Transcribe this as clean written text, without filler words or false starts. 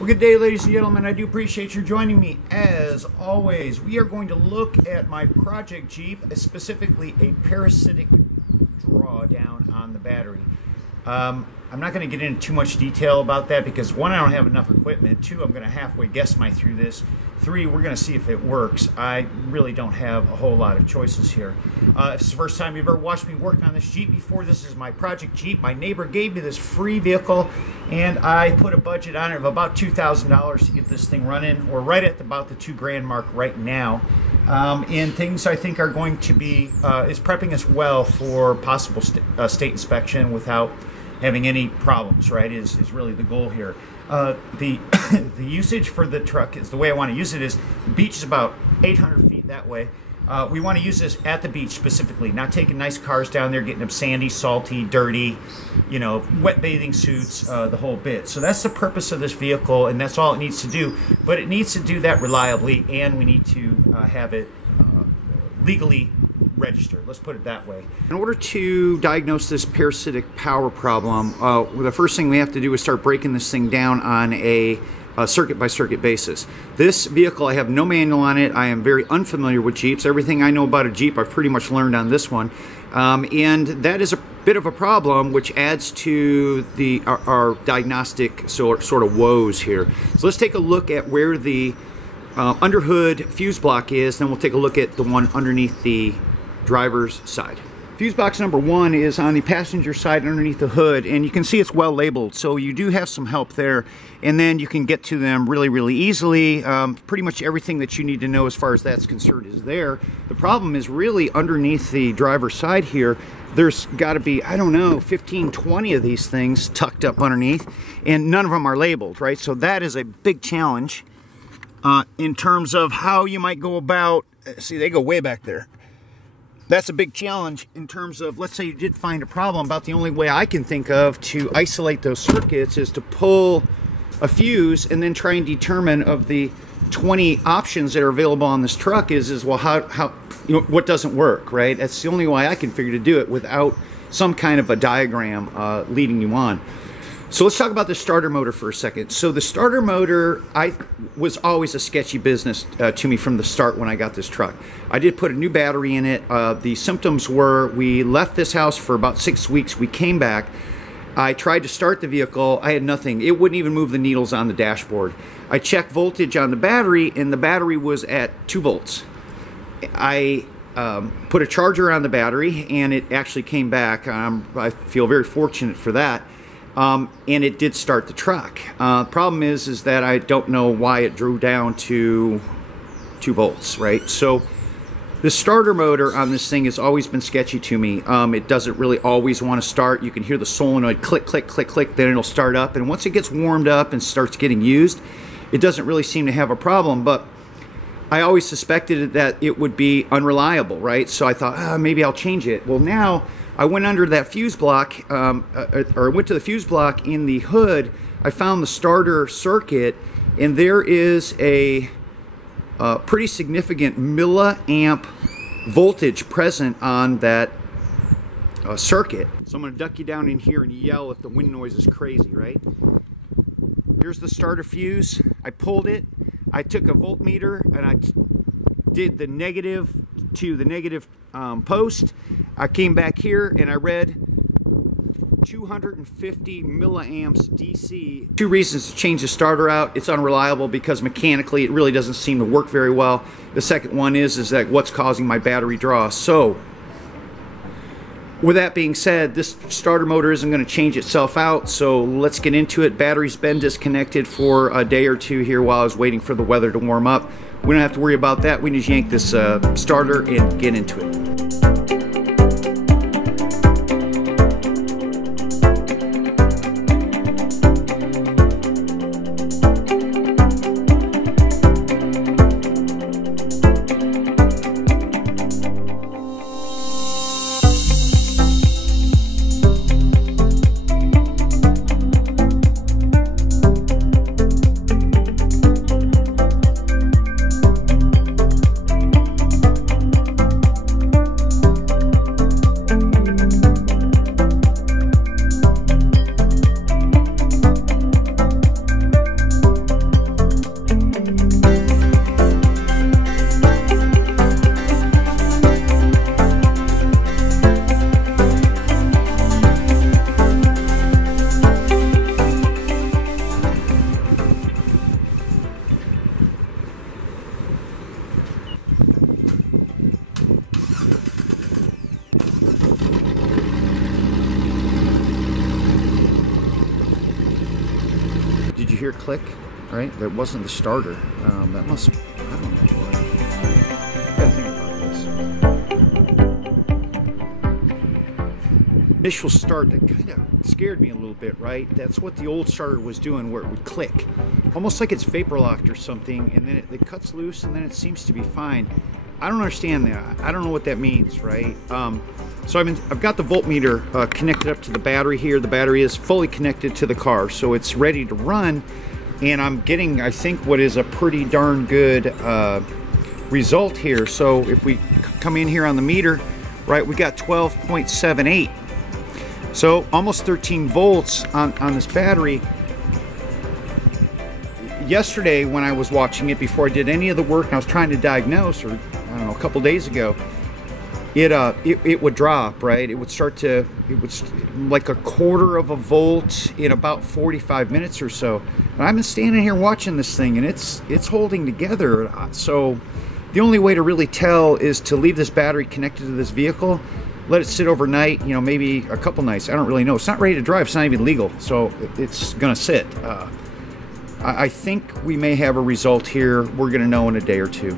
Well, good day, ladies and gentlemen. I do appreciate you joining me. As always, we are going to look at my project Jeep, specifically a parasitic drawdown on the battery. I'm not going to get into too much detail about that because, one, I don't have enough equipment. Two, I'm going to halfway guess my through this. Three, we're going to see if it works. I really don't have a whole lot of choices here. If it's the first time you've ever watched me work on this Jeep before, this is my project Jeep. My neighbor gave me this free vehicle, and I put a budget on it of about $2,000 to get this thing running. We're right at about the $2,000 mark right now. And things I think are going to be, is prepping us well for possible state inspection without having any problems, right, is really the goal here. The usage for the truck is, the way I want to use it is, the beach is about 800 feet that way. We want to use this at the beach specifically, not taking nice cars down there, getting them sandy, salty, dirty, you know, wet bathing suits, the whole bit. So that's the purpose of this vehicle, and that's all it needs to do. But it needs to do that reliably, and we need to have it legally registered. Let's put it that way. In order to diagnose this parasitic power problem, the first thing we have to do is start breaking this thing down on a circuit by circuit basis. This vehicle, I have no manual on it. I am very unfamiliar with Jeeps. Everything I know about a Jeep I've pretty much learned on this one, and that is a bit of a problem, which adds to our diagnostic sort of woes here. So let's take a look at where the underhood fuse block is, then we'll take a look at the one underneath the driver's side. Fuse box number one is on the passenger side underneath the hood, and you can see it's well labeled, so you do have some help there, and then you can get to them really easily. Pretty much everything that you need to know as far as that's concerned is there. The problem is really underneath the driver's side here. There's got to be, I don't know, 15, 20 of these things tucked up underneath, and none of them are labeled, right? So that is a big challenge in terms of how you might go about, see, they go way back there. That's a big challenge in terms of, let's say you did find a problem. About the only way I can think of to isolate those circuits is to pull a fuse and then try and determine of the 20 options that are available on this truck is well, how you know, what doesn't work, right? That's the only way I can figure to do it without some kind of a diagram leading you on. So let's talk about the starter motor for a second. So the starter motor, was always a sketchy business to me from the start when I got this truck. I did put a new battery in it. The symptoms were, we left this house for about 6 weeks. We came back. I tried to start the vehicle. I had nothing. It wouldn't even move the needles on the dashboard. I checked voltage on the battery, and the battery was at 2 volts. I put a charger on the battery, and it actually came back. I feel very fortunate for that. And it did start the truck. Problem is that I don't know why it drew down to 2 volts, right? So the starter motor on this thing has always been sketchy to me. It doesn't really always want to start. You can hear the solenoid click, click, click, click, then it'll start up. And once it gets warmed up and starts getting used, it doesn't really seem to have a problem. But I always suspected that it would be unreliable, right? So I thought, maybe I'll change it. Well, now I went under that fuse block, or I went to the fuse block in the hood. I found the starter circuit, and there is a pretty significant milliamp voltage present on that circuit. So I'm going to duck you down in here and yell if the wind noise is crazy, right? Here's the starter fuse. I pulled it. I took a voltmeter and I did the negative to the negative post. I came back here and I read 250 milliamps DC. 2 reasons to change the starter out. It's unreliable because mechanically it really doesn't seem to work very well. The second one is that what's causing my battery draw. So with that being said, this starter motor isn't going to change itself out, so let's get into it. Battery's been disconnected for a day or two here while I was waiting for the weather to warm up. We don't have to worry about that. We just yank this starter and get into it. hear it click? Right? That wasn't the starter. That must, I don't know what. I gotta think about this. Initial start, that kind of scared me a little bit, right? That's what the old starter was doing, where it would click. Almost like it's vapor locked or something, and then it cuts loose, and then it seems to be fine. I don't understand that. I don't know what that means, right? So I've got the voltmeter connected up to the battery here. The battery is fully connected to the car, so it's ready to run. And I'm getting, I think, what is a pretty darn good result here. So if we come in here on the meter, right, we got 12.78. So almost 13 volts on this battery. Yesterday when I was watching it, before I did any of the work, I was trying to diagnose, or I don't know, a couple days ago, it would drop, right? It would start to, like a quarter of a volt in about 45 minutes or so. And I've been standing here watching this thing, and it's holding together. So the only way to really tell is to leave this battery connected to this vehicle, let it sit overnight, you know, maybe a couple nights. I don't really know. It's not ready to drive. It's not even legal, so it's gonna sit. I think we may have a result here. We're gonna know in a day or two.